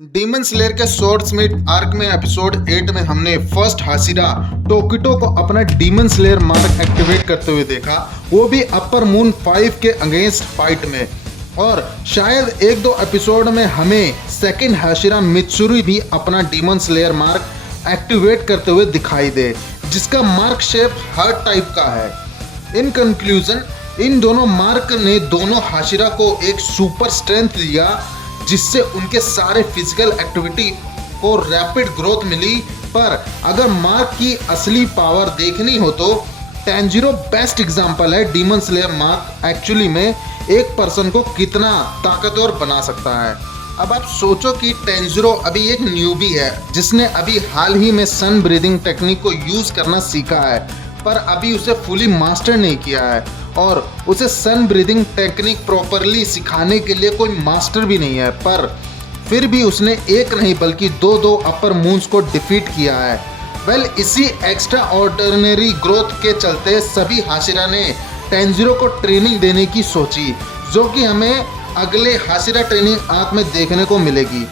Demon slayer के स्वॉर्डस्मिथ arc में episode 8 में हमने फर्स्ट हाशिरा टोकिटो को अपना डीमन स्लेयर मार्क एक्टिवेट करते हुए देखा, वो भी अपर मून 5 के अगेंस्ट फाइट में। और शायद एक दो एपिसोड में हमें सेकंड हाशिरा मित्सुरी भी अपना डीमन स्लेयर मार्क एक्टिवेट करते हुए दिखाई दे, जिसका मार्क शेप हार्ट टाइप का है। इन कंक्लूजन इन दोनों मार्क ने दोनों हाशिरा को एक सुपर स्ट्रेंथ दिया, जिससे उनके सारे फिजिकल एक्टिविटी को रैपिड ग्रोथ मिली। पर अगर मार्क की असली पावर देखनी हो तो टेंजिरो बेस्ट एग्जांपल है। डीमन स्लेयर मार्क एक्चुअली में एक पर्सन को कितना ताकतवर बना सकता है। अब आप सोचो कि टेंजिरो अभी एक न्यूबी है, जिसने अभी हाल ही में सन ब्रीदिंग टेक्निक को यूज करना सीखा है, पर अभी उसे फुली मास्टर नहीं किया है। और उसे सन ब्रीदिंग टेक्निक प्रॉपरली सिखाने के लिए कोई मास्टर भी नहीं है, पर फिर भी उसने एक नहीं बल्कि दो अपर मून्स को डिफीट किया है। वेल, इसी एक्स्ट्रा ऑर्डिनरी ग्रोथ के चलते सभी हाशिरा ने टेंजिरो को ट्रेनिंग देने की सोची, जो कि हमें अगले हाशिरा ट्रेनिंग आर्क में देखने को मिलेगी।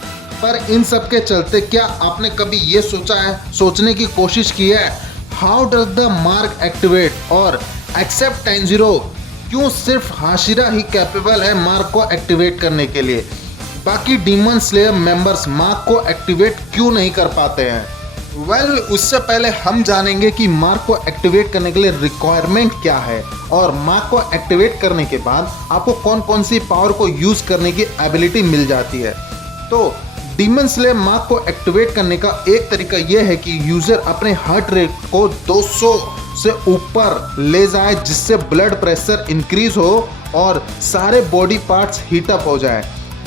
पर इन सब के चलते क्या आपने कभी ये सोचने की कोशिश की है, how does the mark activate? और एक्सेप्ट टेंजिरो, क्यों सिर्फ हाशिरा ही कैपेबल है मार्क को एक्टिवेट करने के लिए? बाकी डीमन स्लेयर मेंबर्स मार्क को एक्टिवेट क्यों नहीं कर पाते हैं? वेल, उससे पहले हम जानेंगे कि मार्क को एक्टिवेट करने के लिए रिक्वायरमेंट क्या है, और मार्क को एक्टिवेट करने के बाद आपको कौन कौन सी पावर को यूज करने की एबिलिटी मिल जाती है। तो डीमन स्लेयर मार्क को एक्टिवेट करने का एक तरीका यह है कि यूजर अपने हार्ट रेट को 200 से ऊपर ले जाए, जिससे ब्लड प्रेशर इंक्रीज हो और सारे बॉडी पार्ट्स हीटअप हो जाए,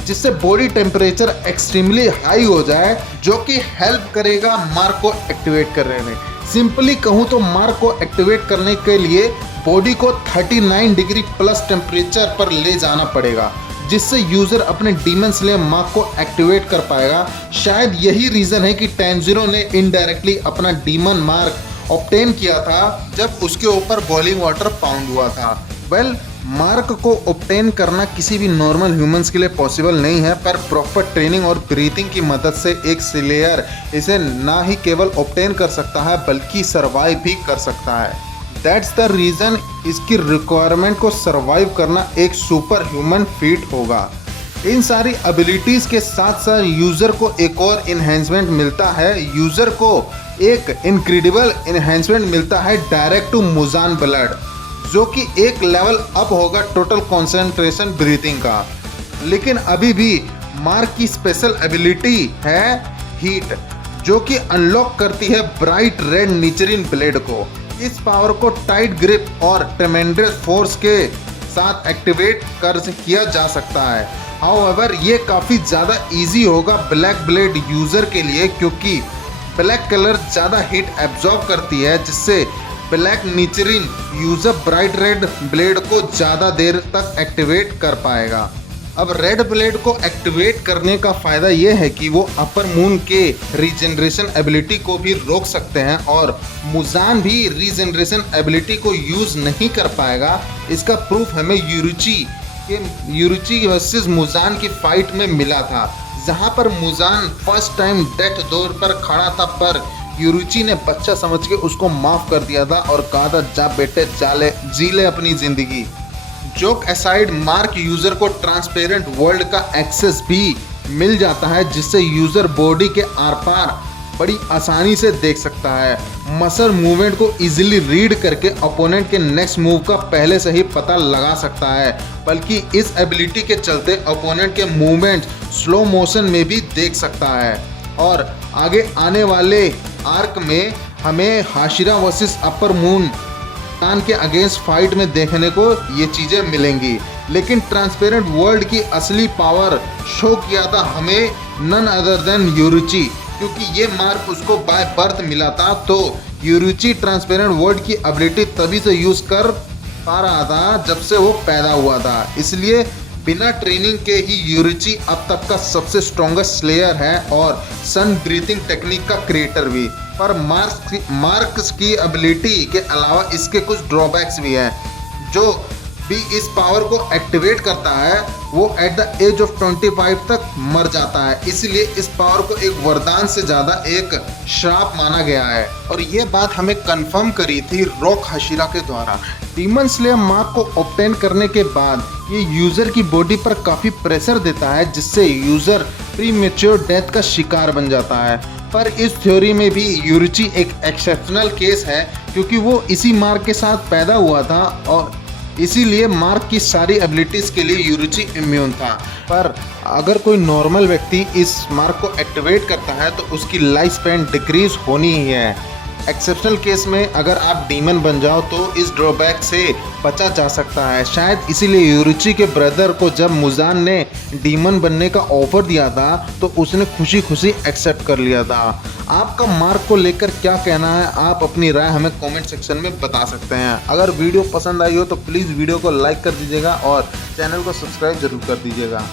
जिससे बॉडी टेम्परेचर एक्सट्रीमली हाई हो जाए, जो कि हेल्प करेगा मार्क को एक्टिवेट करने में। सिंपली कहूँ तो मार्क को एक्टिवेट करने के लिए बॉडी को 39 डिग्री प्लस टेम्परेचर पर ले जाना पड़ेगा, जिससे यूजर अपने डीमन स्लेयर मार्क को एक्टिवेट कर पाएगा। शायद यही रीजन है कि टेंजिरो ने इनडायरेक्टली अपना डीमन मार्क ऑब्टेन किया था जब उसके ऊपर बॉइलिंग वाटर पाउंड हुआ था। वेल, मार्क को ऑब्टेन करना किसी भी नॉर्मल ह्यूमंस के लिए पॉसिबल नहीं है, पर प्रॉपर ट्रेनिंग और ब्रीथिंग की मदद से एक स्लेयर इसे ना ही केवल ऑब्टेन कर सकता है बल्कि सर्वाइव भी कर सकता है। दैट्स द रीज़न इसकी रिक्वायरमेंट को सर्वाइव करना एक सुपर ह्यूमन फीट होगा। इन सारी एबिलिटीज़ के साथ साथ यूज़र को एक और इन्हेंसमेंट मिलता है। यूज़र को एक इनक्रेडिबल इन्हेंसमेंट मिलता है डायरेक्ट टू मुजान ब्लड, जो कि एक लेवल अप होगा टोटल कंसंट्रेशन ब्रीथिंग का। लेकिन अभी भी मार्क की स्पेशल एबिलिटी है हीट, जो कि अनलॉक करती है ब्राइट रेड निचरिन ब्लेड को। इस पावर को टाइट ग्रिप और ट्रेमेंडस फोर्स के साथ एक्टिवेट किया जा सकता है। हाउएवर, ये काफ़ी ज़्यादा इजी होगा ब्लैक ब्लेड यूज़र के लिए, क्योंकि ब्लैक कलर ज़्यादा हीट एब्जॉर्ब करती है, जिससे ब्लैक निचरिन यूज़र ब्राइट रेड ब्लेड को ज़्यादा देर तक एक्टिवेट कर पाएगा। अब रेड ब्लेड को एक्टिवेट करने का फ़ायदा ये है कि वो अपर मून के रीजनरेशन एबिलिटी को भी रोक सकते हैं, और मुजान भी रीजनरेशन एबिलिटी को यूज़ नहीं कर पाएगा। इसका प्रूफ हमें यूरुची वर्सेस मुजान की फाइट में मिला था, जहां पर Muzan first time death door पर खड़ा था, पर यूरुची ने बच्चा समझ के उसको माफ़ कर दिया था और कहा था, जा बेटे जी ले अपनी ज़िंदगी। जोक असाइड, मार्क यूज़र को ट्रांसपेरेंट वर्ल्ड का एक्सेस भी मिल जाता है, जिससे यूज़र बॉडी के आर पार बड़ी आसानी से देख सकता है। मसल मूवमेंट को इजीली रीड करके अपोनेंट के नेक्स्ट मूव का पहले से ही पता लगा सकता है, बल्कि इस एबिलिटी के चलते अपोनेंट के मूवमेंट स्लो मोशन में भी देख सकता है। और आगे आने वाले आर्क में हमें हाशिरा वर्सेस अपर मून के अगेंस्ट फाइट में देखने को ये चीज़ें मिलेंगी। लेकिन ट्रांसपेरेंट वर्ल्ड की असली पावर शो किया था हमें नन अदर देन यूरुची, क्योंकि ये मार्क उसको बाय बर्थ मिला था। तो यूरुची ट्रांसपेरेंट वर्ल्ड की एबिलिटी तभी से यूज़ कर पा रहा था जब से वो पैदा हुआ था, इसलिए बिना ट्रेनिंग के ही यूरुची अब तक का सबसे स्ट्रॉन्गेस्ट स्लेयर है और सन ब्रीथिंग टेक्निक का क्रिएटर भी। पर मार्क्स की एबिलिटी के अलावा इसके कुछ ड्रॉबैक्स भी हैं, जो भी इस पावर को एक्टिवेट करता है वो एट द एज ऑफ 25 तक मर जाता है। इसलिए इस पावर को एक वरदान से ज़्यादा एक श्राप माना गया है और ये बात हमें कंफर्म करी थी रॉक हाशिरा के द्वारा। डीमन स्लेयर मार्क को ऑब्टेन करने के बाद ये यूज़र की बॉडी पर काफ़ी प्रेशर देता है जिससे यूज़र प्रीमेच्योर डेथ का शिकार बन जाता है। पर इस थ्योरी में भी यूरिची एक एक्सेप्शनल केस है क्योंकि वो इसी मार्क के साथ पैदा हुआ था और इसीलिए मार्क की सारी एबिलिटीज़ के लिए यूरिची इम्यून था। पर अगर कोई नॉर्मल व्यक्ति इस मार्क को एक्टिवेट करता है तो उसकी लाइफ स्पैन डिक्रीज होनी ही है। एक्सेप्शनल केस में अगर आप डीमन बन जाओ तो इस ड्रॉबैक से बचा जा सकता है। शायद इसीलिए यूरिची के ब्रदर को जब मुजान ने डीमन बनने का ऑफर दिया था तो उसने खुशी खुशी एक्सेप्ट कर लिया था। आपका मार्क को लेकर क्या कहना है, आप अपनी राय हमें कमेंट सेक्शन में बता सकते हैं। अगर वीडियो पसंद आई हो तो प्लीज़ वीडियो को लाइक कर दीजिएगा और चैनल को सब्सक्राइब जरूर कर दीजिएगा।